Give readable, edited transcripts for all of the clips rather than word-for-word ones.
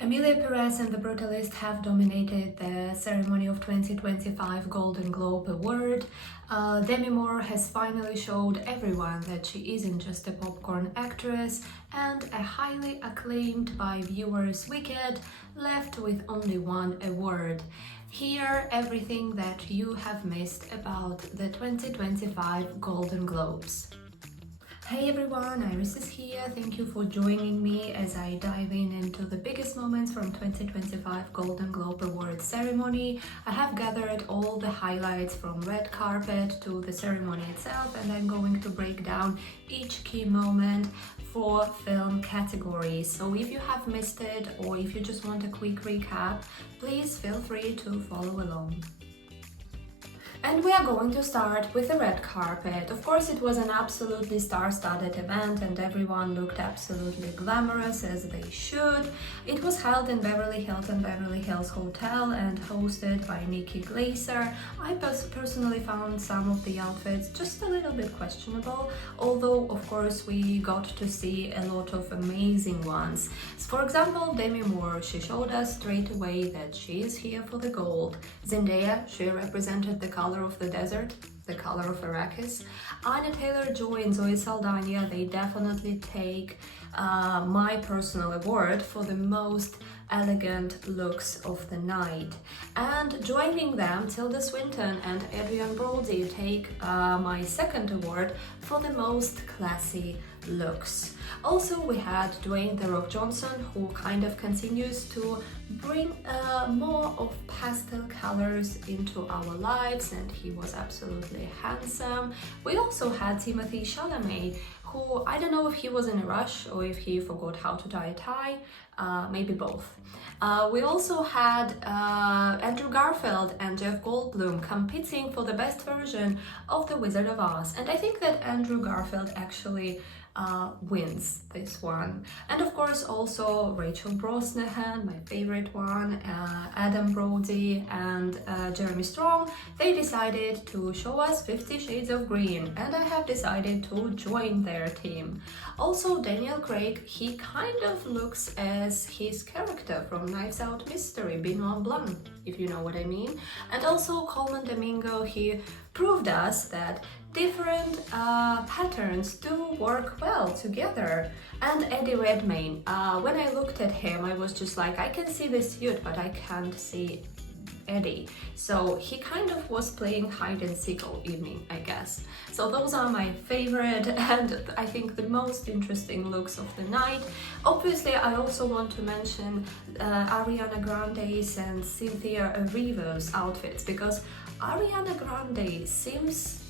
Emilia Perez and the Brutalist have dominated the ceremony of 2025 Golden Globe Award. Demi Moore has finally showed everyone that she isn't just a popcorn actress, and a highly acclaimed by viewers Wicked left with only one award. Hear everything that you have missed about the 2025 Golden Globes. Hey everyone, Iris is here. Thank you for joining me as I dive into the biggest moments from 2025 Golden Globe Awards ceremony. I have gathered all the highlights from red carpet to the ceremony itself, and I'm going to break down each key moment for film categories. So if you have missed it or if you just want a quick recap, please feel free to follow along. And we are going to start with the red carpet. Of course, it was an absolutely star-studded event and everyone looked absolutely glamorous, as they should. It was held in Beverly Hills Hotel and hosted by Nikki Glaser. I personally found some of the outfits just a little bit questionable, although of course we got to see a lot of amazing ones. For example, Demi Moore, she showed us straight away that she is here for the gold. Zendaya, she represented the color of the desert, the color of Arrakis. Anya Taylor-Joy and Zoe Saldana, they definitely take my personal award for the most elegant looks of the night. And joining them, Tilda Swinton and Adrian Brody take my second award for the most classy looks. Also, we had Dwayne "The Rock" Johnson, who kind of continues to bring more of pastel colors into our lives, and he was absolutely handsome. We also had Timothée Chalamet, who, I don't know if he was in a rush or if he forgot how to tie a tie, maybe both. We also had Andrew Garfield and Jeff Goldblum competing for the best version of The Wizard of Oz, and I think that Andrew Garfield actually wins this one. And of course also Rachel Brosnahan, my favorite one, Adam Brody and Jeremy Strong, they decided to show us 50 Shades of Green, and I have decided to join their team. Also Daniel Craig, he kind of looks as his character from Knives Out Mystery, Benoit Blanc, if you know what I mean. And also Colman Domingo, he proved us that different patterns do work well together. And Eddie Redmayne, when I looked at him, I was just like, I can see the suit, but I can't see Eddie. So he kind of was playing hide and seek all evening, I guess. So those are my favorite and I think the most interesting looks of the night. Obviously, I also want to mention Ariana Grande's and Cynthia Erivo's outfits, because Ariana Grande seems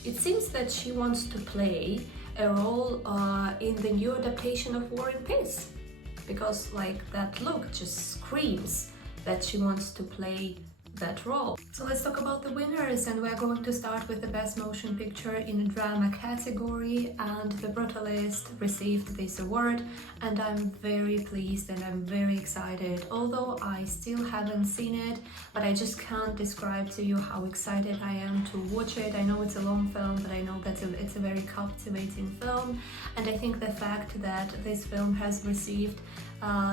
that she wants to play a role in the new adaptation of War and Peace, because like that look just screams that she wants to play that role. So let's talk about the winners, and we're going to start with the best motion picture in a drama category, and The Brutalist received this award, and I'm very pleased and I'm very excited, although I still haven't seen it, but I just can't describe to you how excited I am to watch it. I know it's a long film, but I know that it's a very captivating film, and I think the fact that this film has received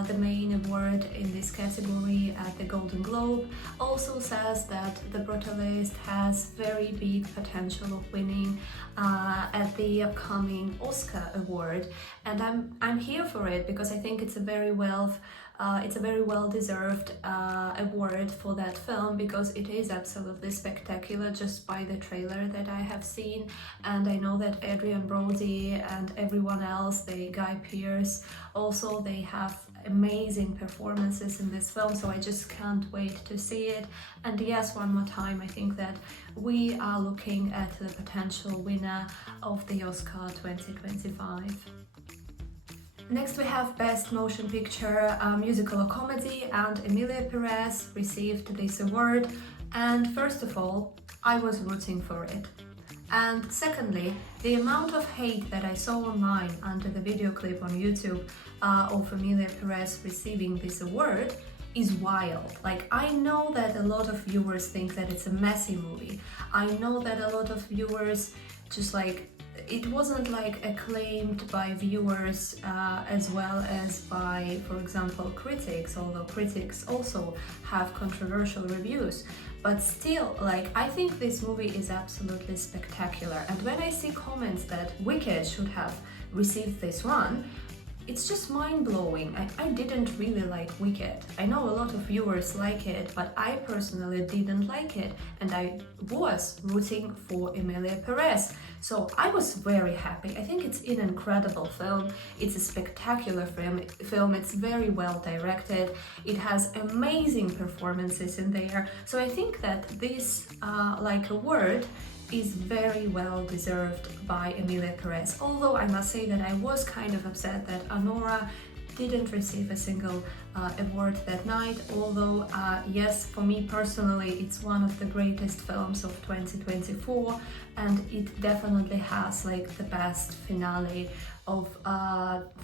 the main award in this category at the Golden Globe also says that The Brutalist has very big potential of winning at the upcoming Oscar award, and I'm here for it because I think it's a very well deserved award for that film, because it is absolutely spectacular just by the trailer that I have seen. And I know that Adrian Brody and everyone else, Guy Pearce, also they have amazing performances in this film, so I just can't wait to see it. And yes, one more time, I think that we are looking at the potential winner of the Oscar 2025. Next we have Best Motion Picture, Musical or Comedy, and Emilia Perez received this award. And first of all, I was rooting for it. And secondly, the amount of hate that I saw online under the video clip on YouTube of Emilia Perez receiving this award is wild. Like, I know that a lot of viewers think that it's a messy movie. I know that a lot of viewers just like it wasn't like acclaimed by viewers as well as by, for example, critics, although critics also have controversial reviews. But still, like, I think this movie is absolutely spectacular. And when I see comments that Wicked should have received this one, it's just mind-blowing. I didn't really like Wicked. I know a lot of viewers like it, but I personally didn't like it, and I was rooting for Emilia Perez. So I was very happy. I think it's an incredible film. It's a spectacular film. It's very well directed. It has amazing performances in there. So I think that this award is very well deserved by Emilia Perez. Although I must say that I was kind of upset that Anora didn't receive a single award that night, although yes, for me personally it's one of the greatest films of 2024, and it definitely has like the best finale of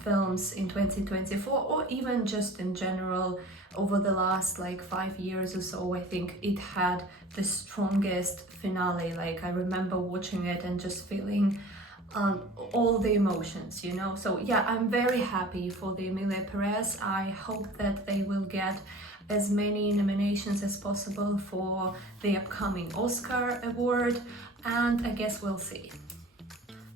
films in 2024, or even just in general over the last like 5 years or so. I think it had the strongest finale. Like, I remember watching it and just feeling all the emotions, you know. So yeah, I'm very happy for the Emilia Perez. I hope that they will get as many nominations as possible for the upcoming Oscar award, and I guess we'll see.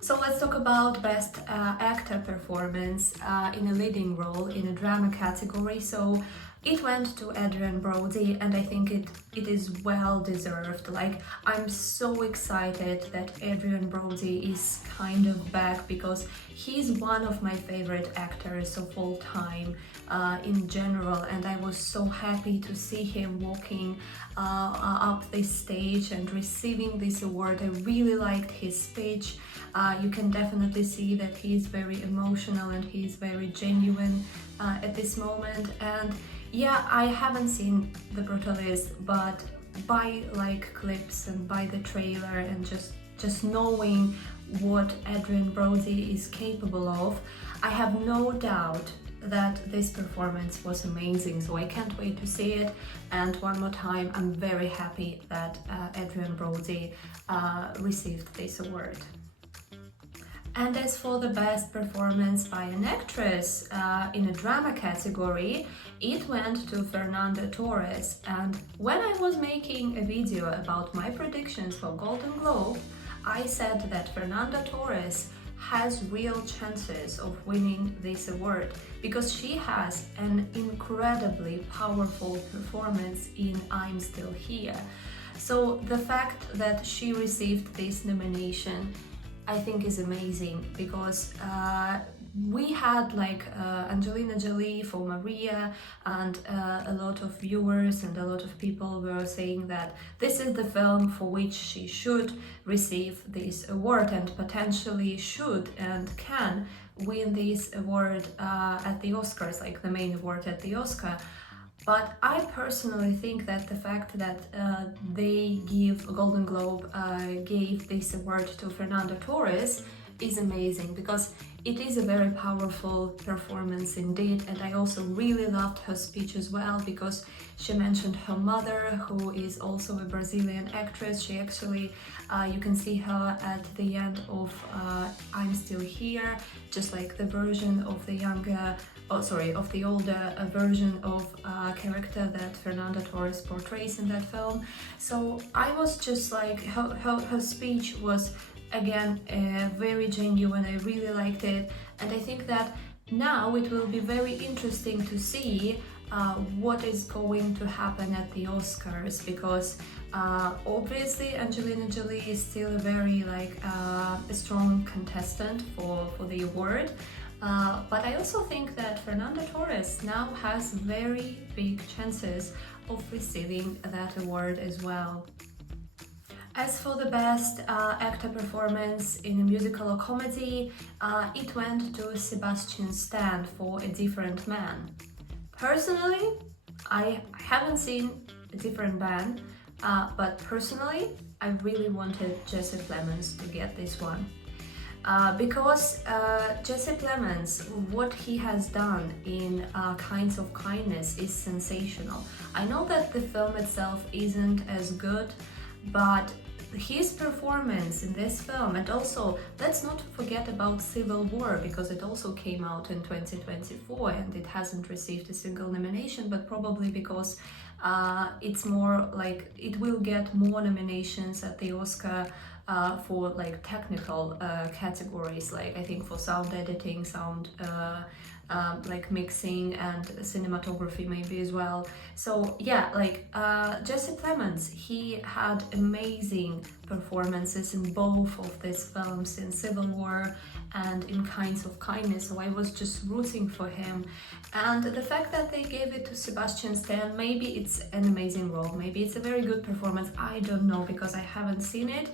So let's talk about Best Actor Performance in a leading role in a drama category. So it went to Adrien Brody, and I think it is well deserved. Like, I'm so excited that Adrien Brody is kind of back, because he's one of my favorite actors of all time in general, and I was so happy to see him walking up this stage and receiving this award. I really liked his speech. You can definitely see that he's very emotional and he's very genuine at this moment. And yeah, I haven't seen The Brutalist, but by like clips and by the trailer and just knowing what Adrien Brody is capable of, I have no doubt that this performance was amazing. So I can't wait to see it. And one more time, I'm very happy that Adrien Brody received this award. And as for the best performance by an actress in a drama category, it went to Fernanda Torres. And when I was making a video about my predictions for Golden Globe, I said that Fernanda Torres has real chances of winning this award, because she has an incredibly powerful performance in I'm Still Here. So the fact that she received this nomination, I think, is amazing, because we had like Angelina Jolie for Maria, and a lot of viewers and a lot of people were saying that this is the film for which she should receive this award, and potentially should and can win this award at the Oscars, like the main award at the Oscar. But I personally think that the fact that Golden Globe gave this award to Fernanda Torres is amazing, because it is a very powerful performance indeed. And I also really loved her speech as well, because she mentioned her mother, who is also a Brazilian actress. She actually, you can see her at the end of I'm Still Here, just like the version of the older version of character that Fernanda Torres portrays in that film. So I was just like, her speech was again very genuine. I really liked it, and I think that now it will be very interesting to see what is going to happen at the Oscars, because obviously Angelina Jolie is still a very a strong contestant for the award. But I also think that Fernanda Torres now has very big chances of receiving that award as well. As for the best actor performance in a musical or comedy, it went to Sebastian Stan for A Different Man. Personally, I haven't seen A Different Man, but personally, I really wanted Jesse Plemons to get this one. Because Jesse Plemons, what he has done in Kinds of Kindness is sensational. I know that the film itself isn't as good, but his performance in this film, and also let's not forget about Civil War, because it also came out in 2024 and it hasn't received a single nomination, but probably because it's more like it will get more nominations at the Oscar for like technical categories, like I think for sound editing, sound like mixing and cinematography maybe as well. So yeah, like Jesse Plemons, he had amazing performances in both of these films, in Civil War and in Kinds of Kindness, so I was just rooting for him. And the fact that they gave it to Sebastian Stan, maybe it's an amazing role, maybe it's a very good performance, I don't know, because I haven't seen it,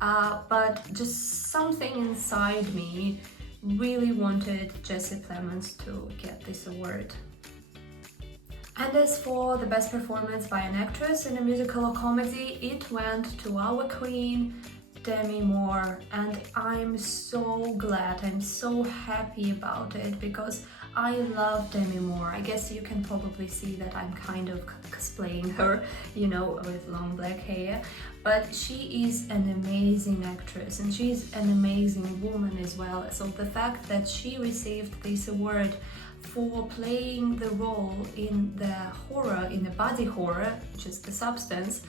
but just something inside me really wanted Jesse Plemons to get this award. And as for the best performance by an actress in a musical or comedy, it went to our queen, Demi Moore, and I'm so glad, I'm so happy about it, because I love Demi Moore. I guess you can probably see that I'm kind of cosplaying her, you know, with long black hair, but she is an amazing actress and she's an amazing woman as well. So the fact that she received this award for playing the role in the horror, in the body horror, which is The Substance,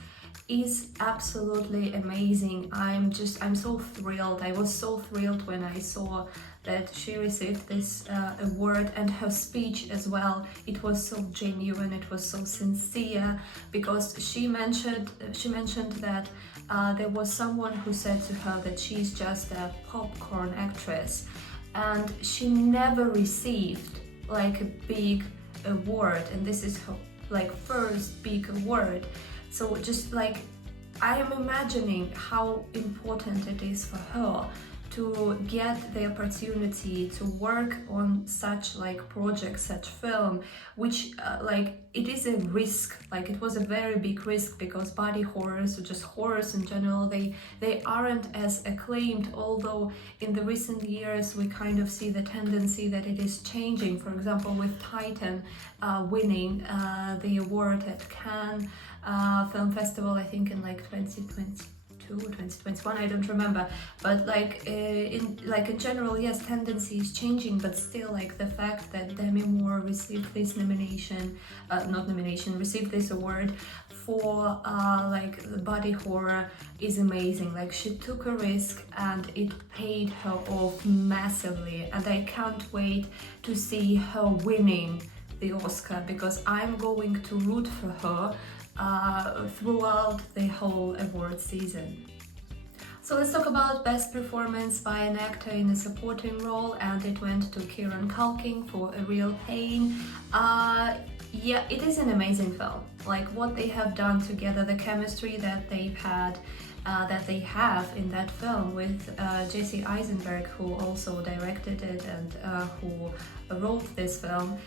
is absolutely amazing. I'm so thrilled. I was so thrilled when I saw that she received this award, and her speech as well. It was so genuine, it was so sincere, because she mentioned that there was someone who said to her that she's just a popcorn actress, and she never received like a big award, and this is her like first big award. So just like, I am imagining how important it is for her to get the opportunity to work on such like project, such film, which like it is a risk, like it was a very big risk, because body horrors, or just horrors in general, they aren't as acclaimed, although in the recent years we kind of see the tendency that it is changing. For example, with Titan winning the award at Cannes Film Festival, I think in like 2022, 2021, I don't remember, but like in general, yes, tendency is changing, but still, like the fact that Demi Moore received this received this award for like the body horror is amazing. Like, she took a risk and it paid her off massively, and I can't wait to see her winning the Oscar, because I'm going to root for her throughout the whole award season. So let's talk about best performance by an actor in a supporting role, and it went to Kieran Culkin for A Real Pain. Yeah, it is an amazing film. Like, what they have done together, the chemistry that they've had, that they have in that film with Jesse Eisenberg, who also directed it and who wrote this film,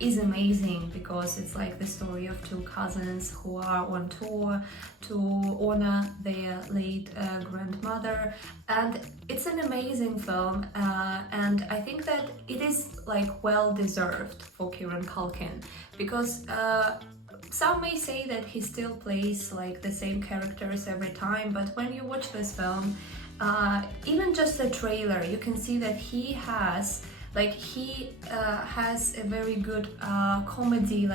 is amazing, because it's like the story of two cousins who are on tour to honor their late grandmother, and it's an amazing film, and I think that it is like well deserved for Kieran Culkin, because some may say that he still plays like the same characters every time, but when you watch this film, even just the trailer, you can see that he has a very good comedy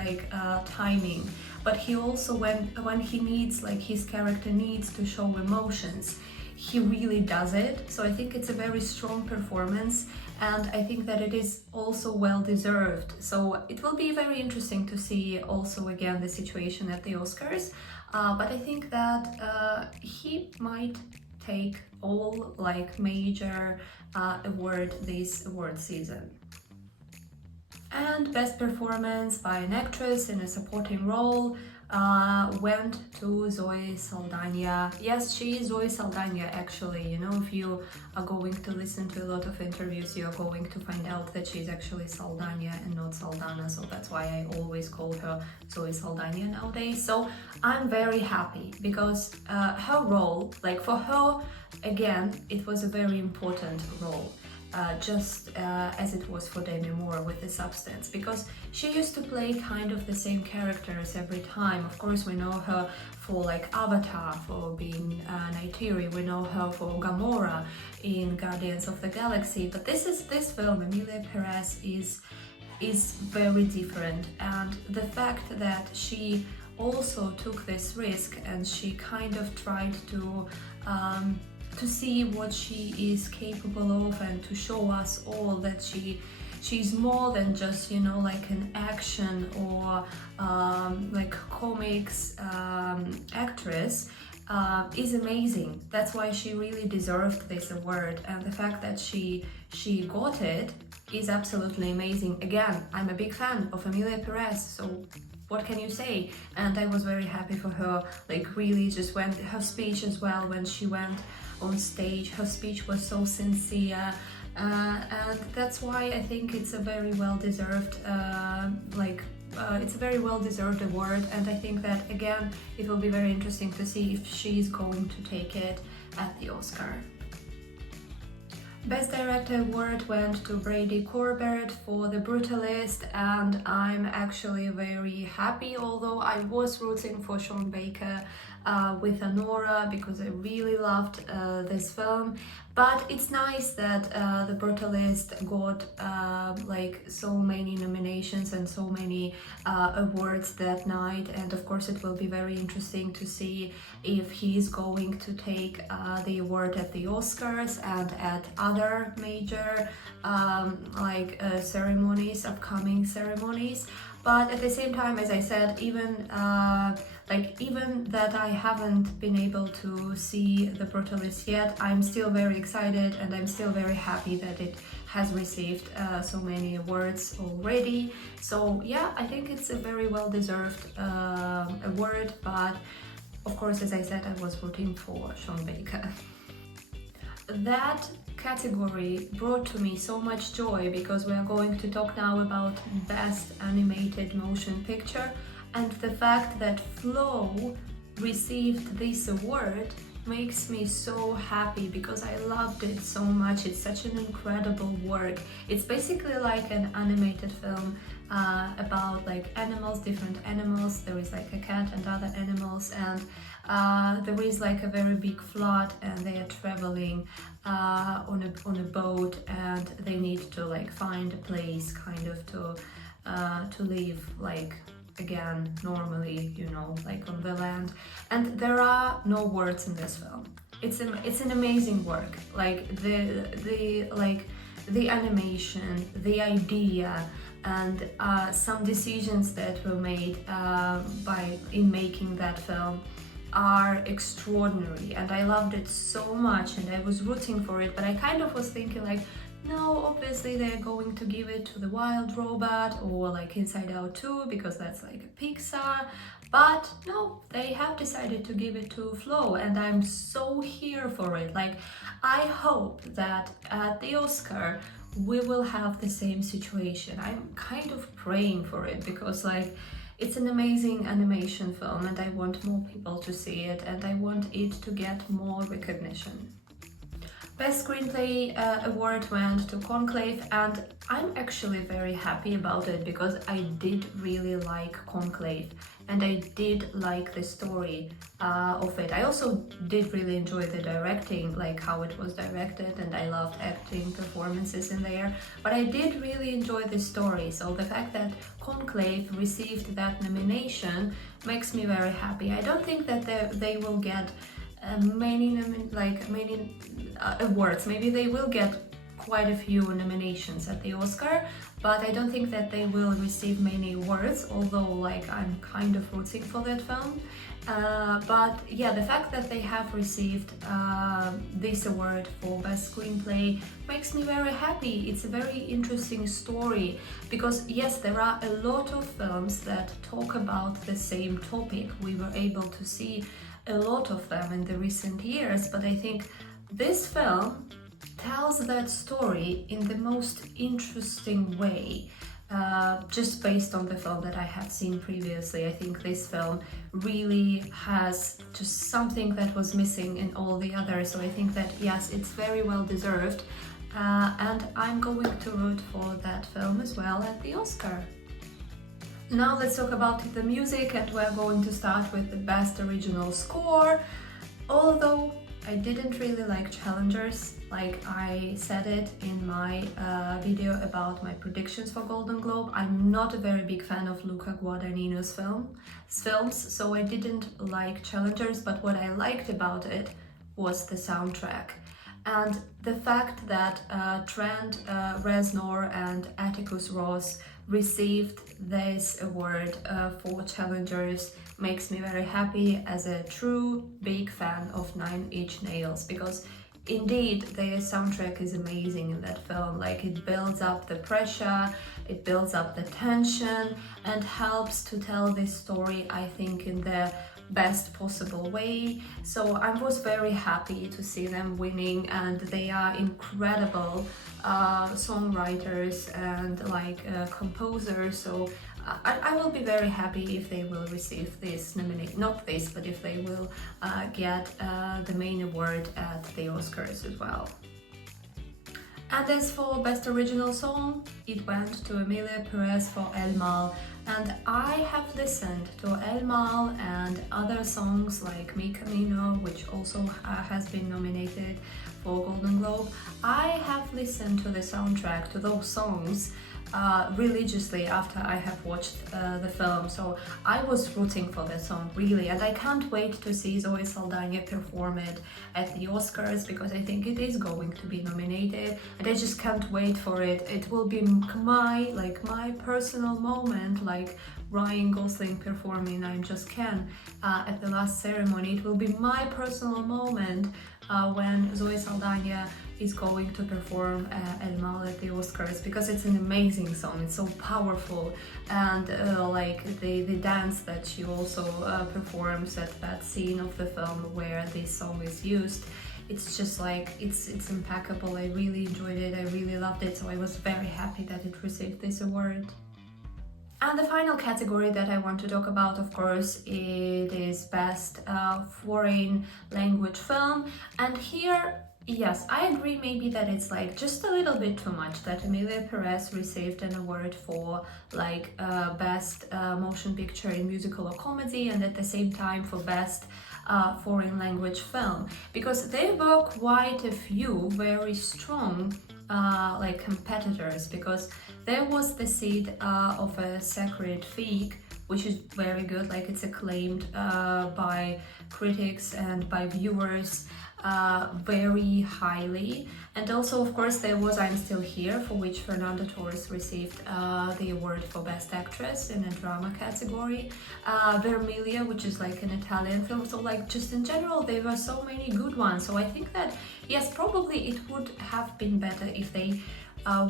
timing, but he also, when he needs, like his character needs to show emotions, he really does it. So I think it's a very strong performance, and I think that it is also well deserved. So it will be very interesting to see also again the situation at the Oscars, but I think that he might take all like major award this award season. And best performance by an actress in a supporting role went to Zoe Saldana. Yes, she is Zoe Saldana actually. You know, if you are going to listen to a lot of interviews, you are going to find out that she's actually Saldana and not Saldana. So that's why I always call her Zoe Saldana nowadays. So I'm very happy, because her role, like for her, again, it was a very important role. as it was for Demi Moore with the substance, because she used to play kind of the same characters every time. Of course, we know her for like Avatar, for being Neytiri. We know her for Gamora in Guardians of the Galaxy. But this film, Emilia Perez, is very different, and the fact that she also took this risk and she kind of tried to see what she is capable of, and to show us all that she's more than just, you know, like an action or like comics actress, is amazing. That's why she really deserved this award, and the fact that she got it is absolutely amazing. Again, I'm a big fan of Emilia Perez, so what can you say? And I was very happy for her, like really just when her speech as well, when she went on stage, her speech was so sincere, and that's why I think it's a very well-deserved it's a very well-deserved award, and I think that again it will be very interesting to see if she's going to take it at the Oscar. Best Director award went to Brady Corbett for The Brutalist, and I'm actually very happy, although I was rooting for Sean Baker with Anora because I really loved this film. But it's nice that The Brutalist got like so many nominations and so many awards that night, and of course it will be very interesting to see if he's going to take the award at the Oscars and at other major ceremonies, upcoming ceremonies. But at the same time, as I said, even that I haven't been able to see The Brutalist yet, I'm still very excited, and I'm still very happy that it has received so many awards already. So yeah, I think it's a very well-deserved award, but of course, as I said, I was rooting for Sean Baker. That category brought to me so much joy, because we are going to talk now about Best Animated Motion Picture, and the fact that Flow received this award makes me so happy, because I loved it so much. It's such an incredible work. It's basically like an animated film about like animals, different animals. There is like a cat and other animals, and there is like a very big flood, and they are traveling on a boat, and they need to like find a place kind of to live like again normally, you know, like on the land. And there are no words in this film. It's an amazing work. Like the animation, the idea, and some decisions that were made in making that film are extraordinary, and I loved it so much, and I was rooting for it. But I kind of was thinking like, no, obviously they're going to give it to The Wild Robot or like Inside Out 2, because that's like a Pixar. But no, they have decided to give it to Flow, and I'm so here for it. Like, I hope that at the Oscar we will have the same situation. I'm kind of praying for it, because like it's an amazing animation film, and I want more people to see it, and I want it to get more recognition. Best Screenplay award went to Conclave, and I'm actually very happy about it, because I did really like Conclave, and I did like the story of it. I also did really enjoy the directing, like how it was directed, and I loved acting performances in there. But I did really enjoy the story, so the fact that Conclave received that nomination makes me very happy. I don't think that they will get many awards. Maybe they will get quite a few nominations at the Oscar, but I don't think that they will receive many awards, although like I'm kind of rooting for that film. But yeah, the fact that they have received this award for Best Screenplay makes me very happy. It's a very interesting story, because yes, there are a lot of films that talk about the same topic. We were able to see a lot of them in the recent years, but I think this film tells that story in the most interesting way. Just based on the film that I have seen previously, I think this film really has just something that was missing in all the others. So I think that yes, it's very well deserved. and I'm going to root for that film as well at the Oscar. Now let's talk about the music, and we're going to start with the Best Original Score. Although I didn't really like challengers, like I said it in my video about my predictions for Golden Globe. I'm not a very big fan of Luca Guadagnino's films, so I didn't like challengers, but what I liked about it was the soundtrack. And the fact that Trent Reznor and Atticus Ross received this award for challengers makes me very happy as a true big fan of Nine Inch Nails, because indeed the soundtrack is amazing in that film. Like, it builds up the pressure, it builds up the tension, and helps to tell this story, I think, in the best possible way. So I was very happy to see them winning, and they are incredible songwriters and composers. So I will be very happy if they will receive this nomination, not this, but if they will get the main award at the Oscars as well. And as for Best Original Song, it went to Emilia, Perez for El Mal. And I have listened to El Mal and other songs like Mi Camino, which also has been nominated for Golden Globe. I have listened to the soundtrack to those songs religiously after I have watched the film, so I was rooting for the song really, and I can't wait to see Zoe Saldana perform it at the Oscars, because I think it is going to be nominated, and I just can't wait for it. It will be my personal moment, like Ryan Gosling performing I'm Just Ken at the last ceremony. It will be my personal moment when Zoe Saldana is going to perform El Mal at the Oscars, because it's an amazing song. It's so powerful, and the dance that she also performs at that scene of the film where this song is used, it's just like it's impeccable. I really enjoyed it, I really loved it, so I was very happy that it received this award. And the final category that I want to talk about, of course, it is Best Foreign Language Film. And here, yes, I agree maybe that it's like just a little bit too much that Emilia Perez received an award for Best Motion Picture in Musical or Comedy, and at the same time for Best Foreign Language Film, because there were quite a few very strong competitors, because there was The Seed of a Sacred Fig, which is very good, like it's acclaimed by critics and by viewers very highly. And also, of course, there was I'm Still Here, for which Fernanda Torres received the award for Best Actress in a drama category. Vermiglia, which is like an Italian film. So like just in general, there were so many good ones. So I think that, yes, probably it would have been better if they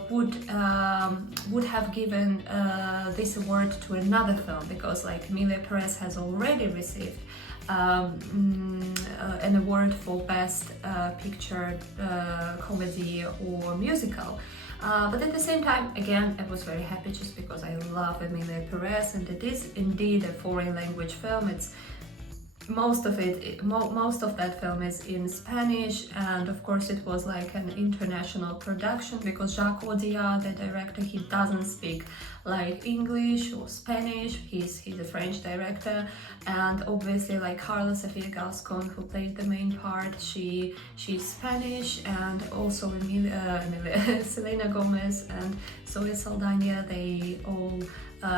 would have given this award to another film, because like Emilia Perez has already received an award for Best Picture, Comedy or Musical. But at the same time, again, I was very happy just because I love Emilia Perez, and it is indeed a foreign language film. It's most of that film is in Spanish, and of course it was like an international production, because Jacques Audiard, the director, he doesn't speak like English or Spanish. He's a French director, and obviously like Carla Sofia Gascon, who played the main part, she's Spanish, and also Selena Gomez and Zoe Saldana, they all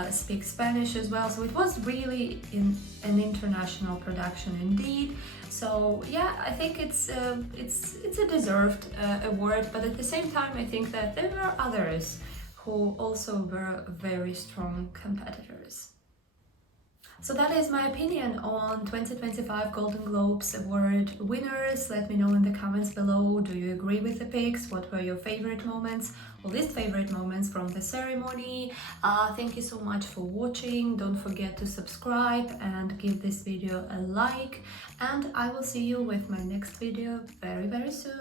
speak Spanish as well. So it was really an international production indeed. So yeah, I think it's a deserved award, but at the same time I think that there were others who also were very strong competitors. So that is my opinion on 2025 Golden Globes Award winners. Let me know in the comments below. Do you agree with the picks? What were your favorite moments or least favorite moments from the ceremony? Thank you so much for watching. Don't forget to subscribe and give this video a like. And I will see you with my next video very, very soon.